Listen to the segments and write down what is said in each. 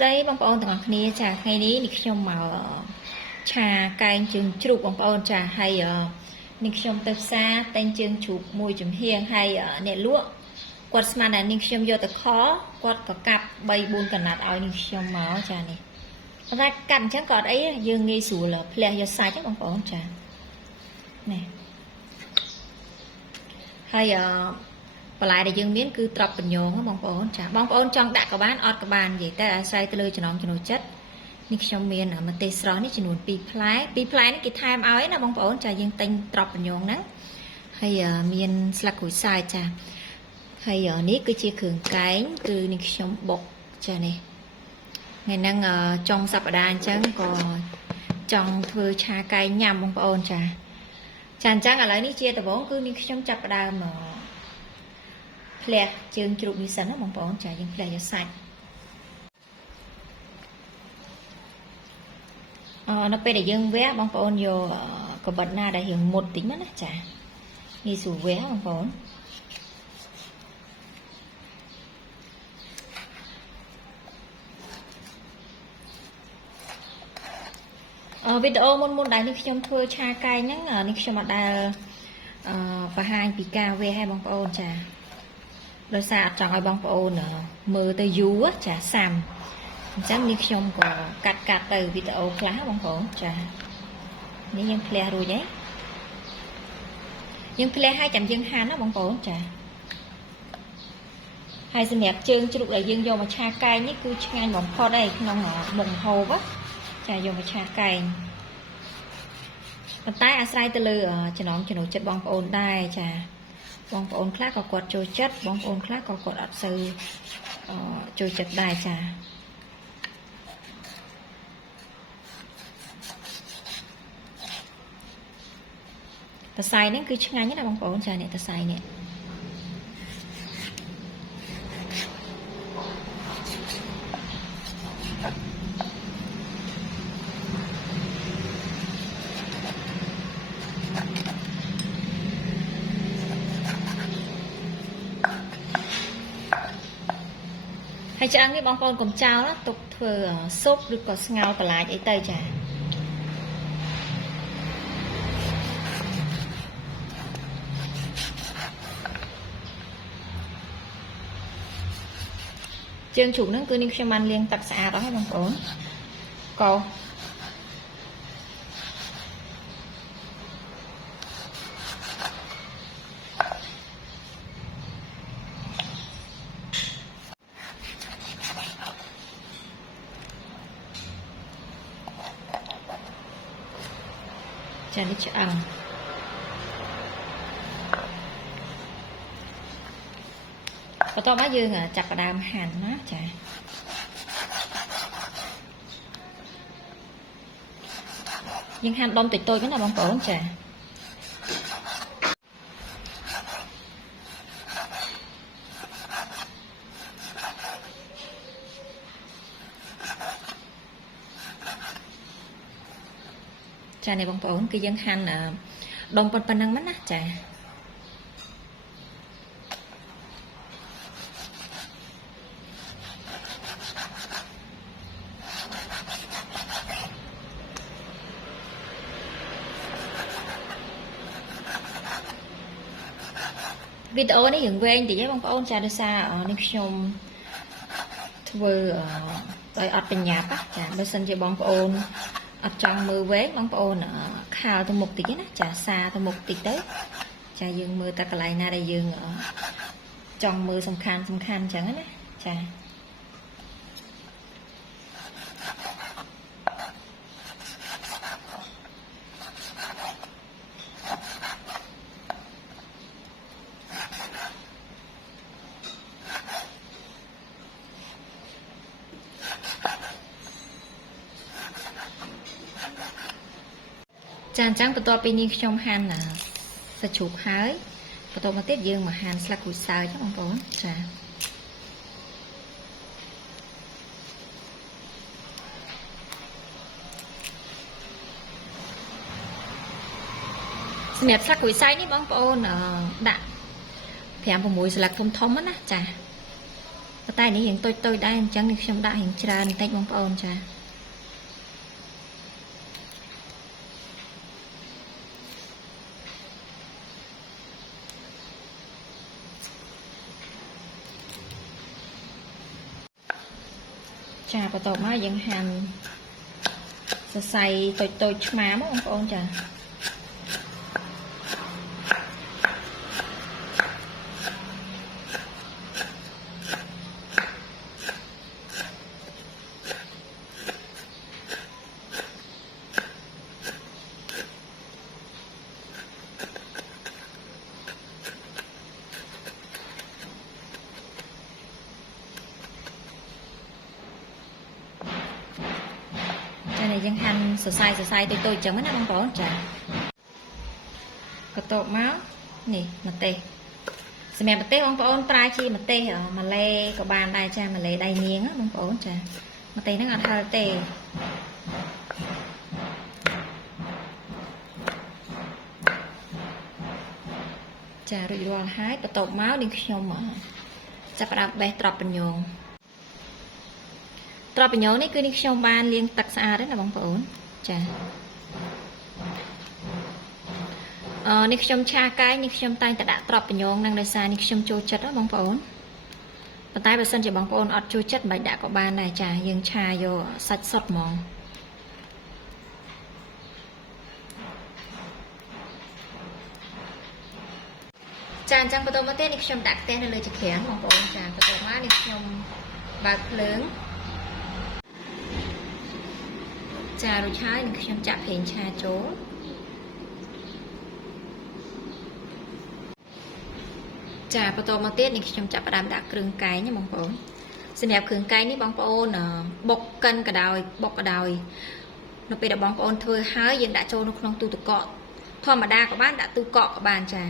đây bông bông từngគ្នាចាថ្ងៃនេះនេះខ្ញុំមកឆាកែងជើងជ្រូកបងប្អូនចាហើយនេះខ្ញុំទៅផ្សារតែងជើងជ្រូកមួយចំហៀងហើយអ្នកលក់គាត់ស្មានតែនេះខ្ញុំយកទៅខគាត់ក៏កាប់3 4កណាត់ឲ្យនេះខ្ញុំមកចានេះតែកាត់អញ្ចឹងក៏អត់អីយើងងាយស្រួលផ្លះយកសាច់បងប្អូនចានេះហើយបន្លែដែលយើងមានគឺត្រប់បញ្ញងបងប្អូនចាបងប្អូនចង់ដាក់ក៏បានអត់ក៏បាននិយាយតែអាស្រ័យទៅលើចំណង់ចំណូលចិត្តនេះខ្ញុំមានម្ទេសស្រស់នេះចំនួន2ផ្លែ2ផ្លែនេះគេថែមឲ្យណាបងប្អូនចាយើងទិញត្រប់បញ្ញងហ្នឹងហើយមានស្លឹកក្រូចសើចចាហើយនេះគឺជាគ្រឿងកែងគឺនេះខ្ញុំបុកចានេះថ្ងៃហ្នឹងចុងសប្តាហ៍អញ្ចឹងក៏ចង់ធ្វើឆាកែងញ៉ាំបងប្អូនចាអញ្ចឹងឥឡូវនេះជាដំបូងគឺនេះខ្ញុំចាប់ផ្ដើមផ្លះជើងជ្រូកនេះសិនណាបងប្អូនចាយើងផ្លះយកសាច់នៅពេលដែលយើងវះបងប្អូនយកកបិតណាដែលរៀងមុតតិចណាចាងាយស្រួលវះបងប្អូនវីដេអូមុនដែលនេះខ្ញុំធ្វើឆាកែងហ្នឹងនេះខ្ញុំអត់ដែលបង្ហាញពីការវះឲ្យបងប្អូនចាដោយសារអត់ចង់ឲ្យបងប្អូនមើលទៅយូរចាសាំអញ្ចឹងនេះខ្ញុំក៏កាត់ទៅវីដេអូខ្លះបងប្អូនចានេះយើងផ្លះរួចហើយយើងផ្លះឲ្យចាំយើងហាន់ណាបងប្អូនចាហើយសម្រាប់ជើងជ្រូកដែលយើងយកមកឆាកែងនេះគឺឆ្ងាញ់បំផុតហើយក្នុងមុខម្ហូបចាយកមកឆាកែងប៉ុន្តែអាស្រ័យទៅលើចំណង់ចំណូលចិត្តបងប្អូនដែរចាបងប្អូនខ្លះក៏គាត់ចូលចិត្តបងប្អូនខ្លះក៏គាត់អត់សូវចូលចិត្តដែរចាតសៃហ្នឹងគឺឆ្ងាញ់ណាស់បងប្អូនចានេះតសៃនេះហើយឆ្អឹងនេះបងប្អូនកុំចោលទុកធ្វើស៊ុបឬក៏ស្ងោរបន្លាចអីទៅចាជើងជ្រូកហ្នឹងគឺនេះខ្ញុំបានលាងទឹកស្អាតអស់ហើយបងប្អូនកោចានេះឆ្អឹងបន្ទាប់មកយើងចាប់ផ្ដើមហាន់ណាចាយើងហាន់ដុំតូចៗហ្នឹងណាបងប្អូនចាចានេះបងប្អូនគឺយើងហាន់ដុំប៉ុណ្ណឹងហ្នឹងណាចាវីដេអូនេះយើងវែងតិចទេបងប្អូនចាដោយសារនេះខ្ញុំធ្វើដោយអត់បញ្ញាប់ចាបើសិនជាបងប្អូនអត់ចង់មើលវែងបងប្អូនខាលទៅមុខតិចណាចាសាទៅមុខតិចទៅចាយើងមើលតែកន្លែងណាដែលយើងចង់មើលសំខាន់អញ្ចឹងណាចាអញ្ចឹងបន្ទាប់ពីនេះខ្ញុំហាន់សាច់ជ្រូកហើយបន្ទាប់មកទៀតយើងមកហាន់ស្លឹកក្រូចសើចបងប្អូនចាសម្រាប់ស្លឹកក្រូចសើចនេះបងប្អូនដាក់5 6ស្លឹកធំណាចា ត តែនេះរៀងតូចដែរអញ្ចឹងនេះខ្ញុំដាក់រៀងច្រើនបន្តិចបងប្អូនចាចាបន្ទាប់មកយើងហាន់សរសៃតូចឆ្មាមកបងប្អូនចានេះយើងហាន់សរសៃតូចអញ្ចឹងណាបងប្អូនចាបន្ទាប់មកនេះម្ទេសសម្រាប់ម្ទេសបងប្អូនប្រើជាម្ទេសម៉ាឡេក៏បានដែរចាម៉ាឡេដៃនាងបងប្អូនចាម្ទេសហ្នឹងអត់ហឹរទេចារួចរាល់ហើយបន្ទាប់មកនាងខ្ញុំចាប់ផ្ដើមបេះត្រប់បញ្ញងត្រប់បញ្ញងនេះគឺនេះខ្ញុំបានលាងទឹកស្អាតណាបងប្អូនចានេះខ្ញុំឆាកាយនេះខ្ញុំតែងតែដាក់ត្រប់បញ្ញងនឹងដោយសារនេះខ្ញុំចូលចិត្តណាបងប្អូនប៉ុន្តែបើសិនជាបងប្អូនអត់ចូលចិត្តមិនដាក់ក៏បានដែរចាយើងឆាយកសាច់សុទ្ធហ្មងចាអញ្ចឹងបន្តមកទៀតនេះខ្ញុំដាក់ខ្ទះនៅលើចង្ក្រានបងប្អូនចាបន្តមកនេះខ្ញុំបើកភ្លើងចារួចហើយនឹងខ្ញុំចាក់ប្រេងឆាចូលចាបន្តមកទៀតនេះខ្ញុំចាប់ផ្ដើមដាក់គ្រឿងកែងណាបងប្អូនសម្រាប់គ្រឿងកែងនេះបងប្អូនបុកកិនក៏ដោយបុកក៏ដោយនៅពេលដែលបងប្អូនធ្វើហើយយើងដាក់ចូលនៅក្នុងទូទឹកកកធម្មតាក៏បានដាក់ទូកកក៏បានចា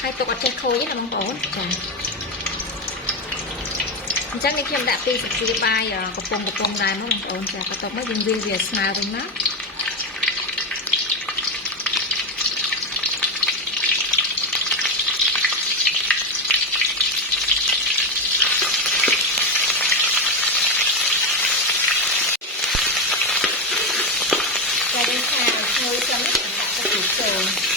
ហើយទុកអត់ចេះខូចទេណាបងប្អូនចាអញ្ចឹងនេះខ្ញុំដាក់ពីសាជីបាយកំពុងដែរមកបងប្អូនចាបន្ទាប់មកយើងវាស្មើវិញមកចាយើងឆាឲ្យឈ្ងុយចឹងដាក់ទឹកចូល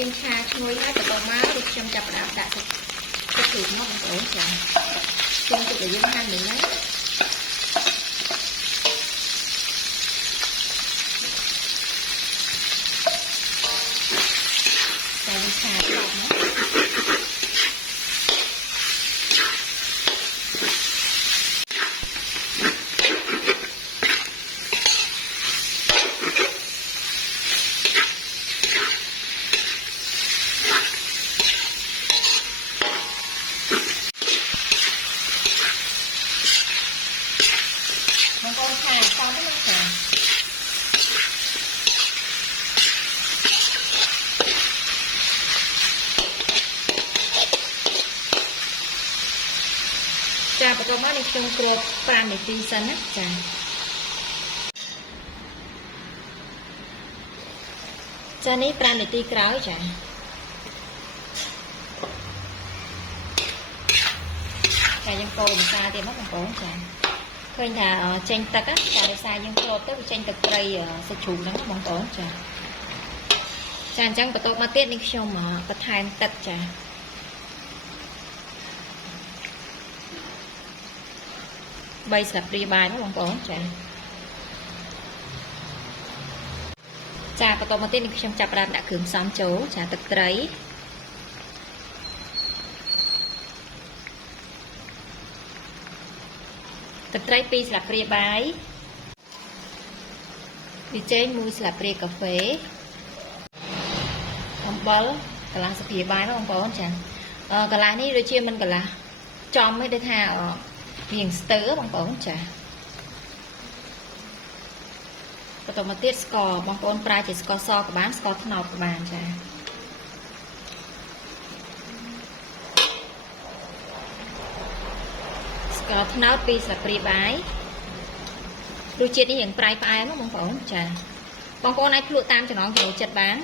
យើងឆាឈ្ងុយហើយបន្ទាប់មកដូចខ្ញុំចាប់ផ្ដើមដាក់ទឹកជ្រូកមកបងប្អូនចាជុំទឹកដែលយើងហាន់នេះណាតែយើងឆាត្រប់ណាចាបន្ទាប់មកនេះខ្ញុំគ្រប5នាទីសិនណាចាចានេះ5នាទីក្រោយចាយើងកូរម្សៅទៀតមកបងប្អូនចាឃើញថាចេញទឹកចាដោយសារយើងគ្របទៅវាចេញទឹកត្រីសាច់ជ្រូកហ្នឹងបងប្អូនចាអញ្ចឹងបន្ទាប់មកទៀតនេះខ្ញុំបន្ថែមទឹកចា3 ស្លាបព្រាបាយមកបងប្អូនចាបន្ទាប់មកទៀតនេះខ្ញុំចាប់ផ្ដើមដាក់គ្រឿងផ្សំចូលចាទឹកត្រី2 ស្លាបព្រាបាយប៊ីចេង1 ស្លាបព្រាកាហ្វេអំបិលកន្លះស្លាបព្រាបាយបងប្អូនចាកន្លះនេះដូចជាមិនកន្លះចំទេដូចថារៀងស្ទើបងប្អូនចាបន្តមកទៀតស្ករបងប្អូនប្រើជាស្ករសក៏បានស្ករត្នោតក៏បានចាស្ក ស្ករត្នោត2ស្លាបព្រាបាយរសជាតិនេះយ៉ាងប្រៃផ្អែមបងប្អូនចាបងប្អូនអាចភ្លក់តាមចំណង់ចំណូលចិត្តបាន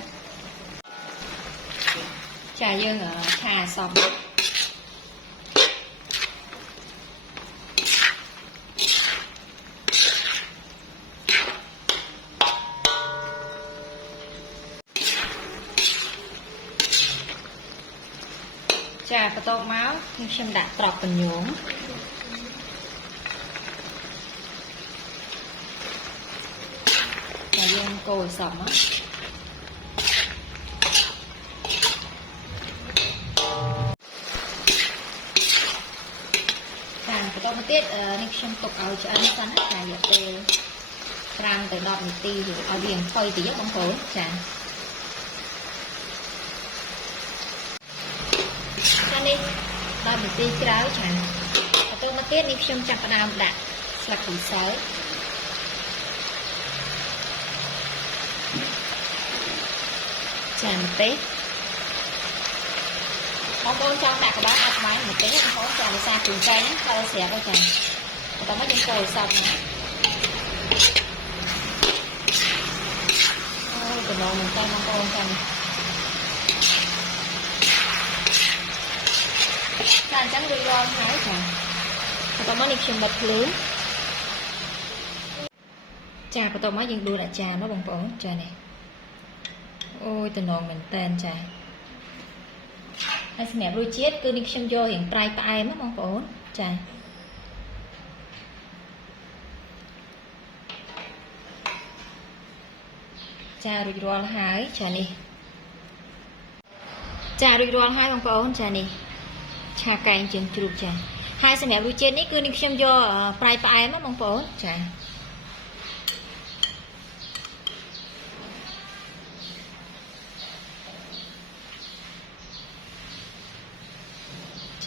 ចាយើងឆាអសបចាបន្ទាប់មកខ្ញុំដាក់ត្រប់កញ្ញូងចាយើងកូរឲ្យសព្វមកចាបន្ទាប់មកទៀតនេះខ្ញុំទុកឲ្យឆ្អិនសិនចារយៈពេល5ទៅ10នាទីឲ្យវាអង្គុយតិចបងប្អូនចានេះ10នាទីក្រោយចាបន្ទាប់មកទៀតនេះខ្ញុំចាប់ផ្ដើមដាក់ស្លឹកក្រូចសើចចាម្ទេសបងប្អូនចង់ដាក់ក៏បានអត់ក្បាយម្ទេសបងប្អូនចាភាសាគ្រឿងចែងហ្នឹងចូលស្រាប់ហើយចាបន្ទាប់មកយើងកូរឲ្យសព្វណាអូយចំណងមែនតើបងប្អូនចាចាអញ្ចឹងរួចរាល់ហើយចាបន្ទាប់មកនេះខ្ញុំបិទភ្លើងចាបន្ទាប់មកយើងដួសដាក់ចានមកបងប្អូនចានេះអូយតំណងមែនតែនចាហើយសម្រាប់រសជាតិគឺនេះខ្ញុំយករៀងប្រៃផ្អែមណាបងប្អូនចាចារួចរាល់ហើយចានេះចារួចរាល់ហើយបងប្អូនចានេះឆាកែងជើងជ្រូកចាហើយសម្រាប់រសជាតិនេះគឺនេះខ្ញុំយកប្រៃផ្អែមណាបងប្អូនចា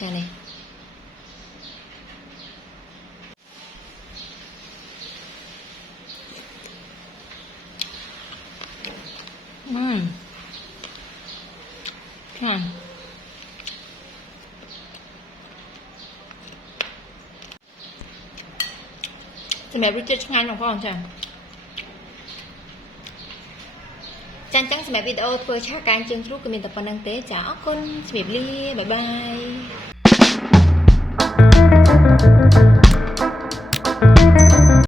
ចានេះចាសម្រាប់រសជាតិឆ្ងាញ់បងប្អូនចាអញ្ចឹងសម្រាប់វីដេអូធ្វើឆាកែងជើងជ្រូកគឺមានតែប៉ុណ្្នឹងទេចាអរគុណជំរាបលាបាយបាយ